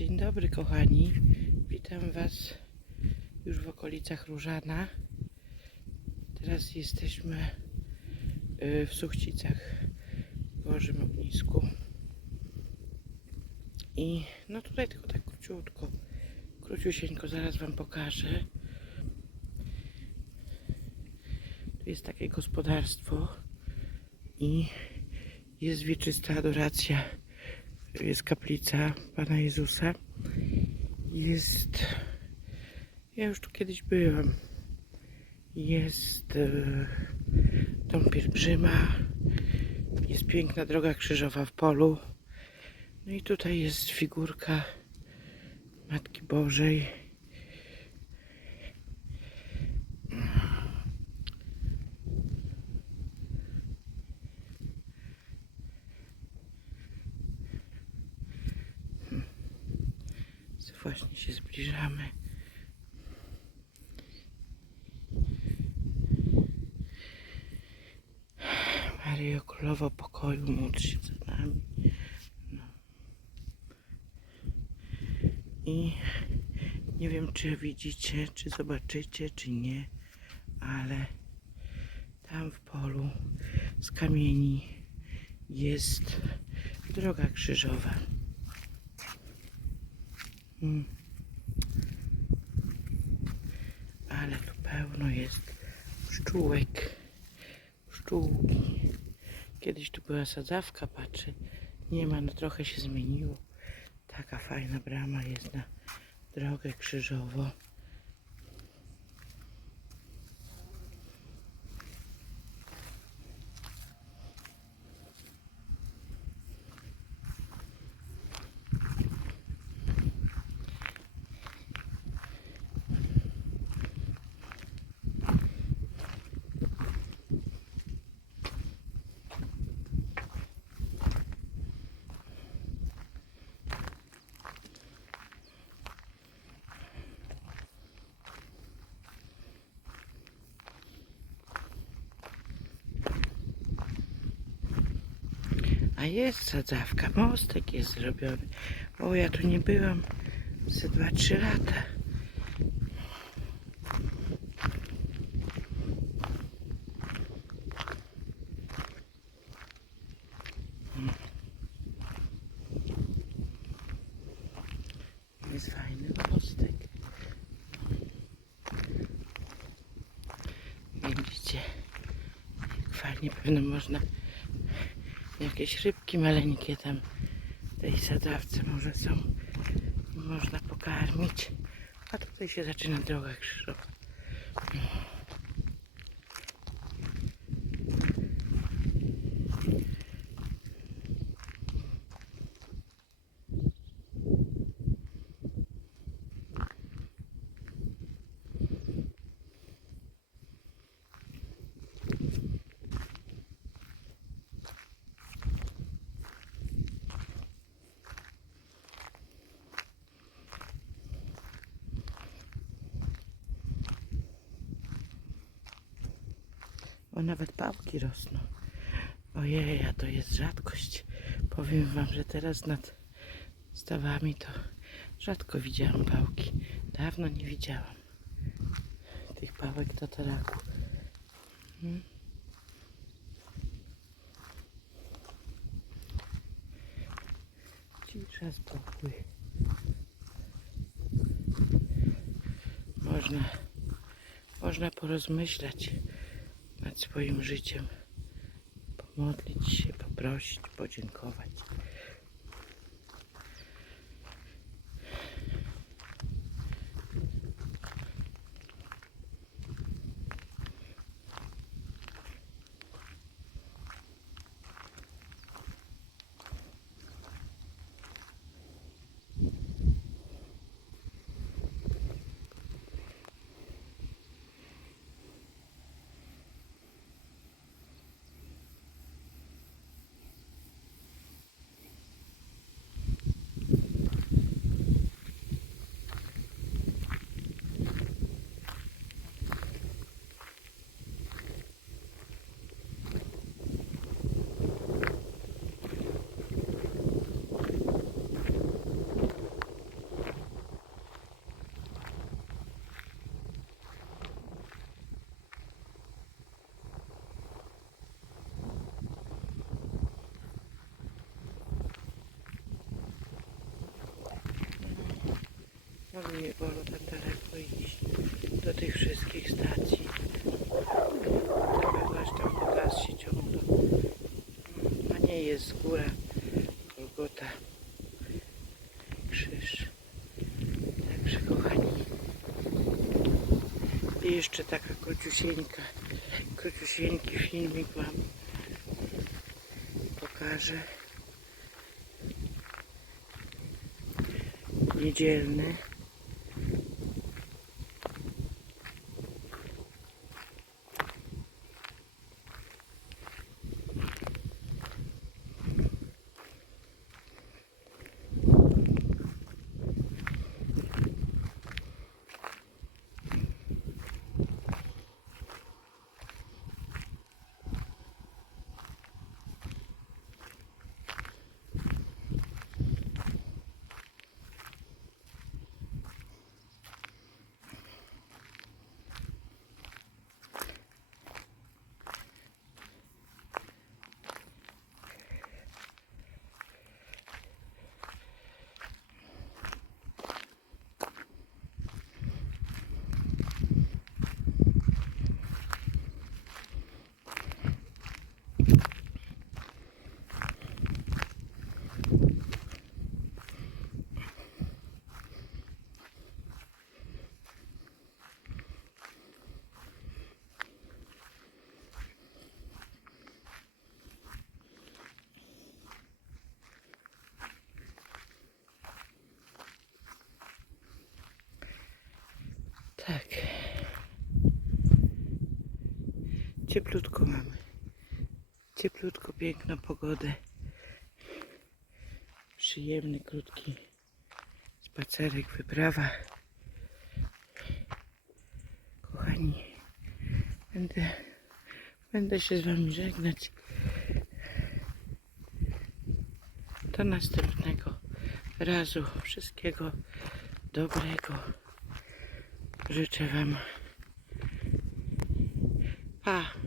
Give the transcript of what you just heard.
Dzień dobry kochani. Witam Was już w okolicach Różana. Teraz jesteśmy y, w Suchcicach w Bożym Ognisku. I no tutaj tylko tak króciutko, króciusieńko zaraz Wam pokażę. Tu jest takie gospodarstwo i jest wieczysta adoracja jest kaplica Pana Jezusa. Jest. Ja już tu kiedyś byłam. Jest e, dom pielgrzyma. Jest piękna droga krzyżowa w polu. No i tutaj jest figurka Matki Bożej. Właśnie się zbliżamy. Maryjo Królowo Pokoju, módl się za nami. No. I nie wiem, czy widzicie, czy zobaczycie, czy nie, ale tam w polu z kamieni jest droga krzyżowa. Mm. Ale tu pełno jest pszczółek, pszczółki. Kiedyś tu była sadzawka, patrzę. Nie ma, no trochę się zmieniło. Taka fajna brama jest na drogę krzyżową. A jest sadzawka, mostek jest zrobiony. O, ja tu nie byłam ze 2-3 lata. Jest fajny mostek. Widzicie, fajnie pewno można jakieś rybki maleńkie tam w tej sadzawce może są. Można pokarmić. A tutaj się zaczyna droga krzyżowa. O, nawet pałki rosną. Ojej, a to jest rzadkość. Powiem wam, że teraz nad stawami to rzadko widziałam pałki. Dawno nie widziałam tych pałek tataraku. Hmm. Cisza, spokój. Można, można porozmyślać nad swoim życiem, pomodlić się, poprosić, podziękować. Nogi nie wolno tam daleko iść do tych wszystkich stacji. Aż tam las się ciągną. A nie jest góra Golgota. Krzyż. Także kochani. I jeszcze taka króciusieńka, króciusieńki filmik wam pokażę. Niedzielny. Tak. Cieplutko mamy. Cieplutko, piękną pogodę. Przyjemny, krótki spacerek, wyprawa. Kochani, będę, będę się z Wami żegnać. Do następnego razu. Wszystkiego dobrego. Życzę Wam. Pa.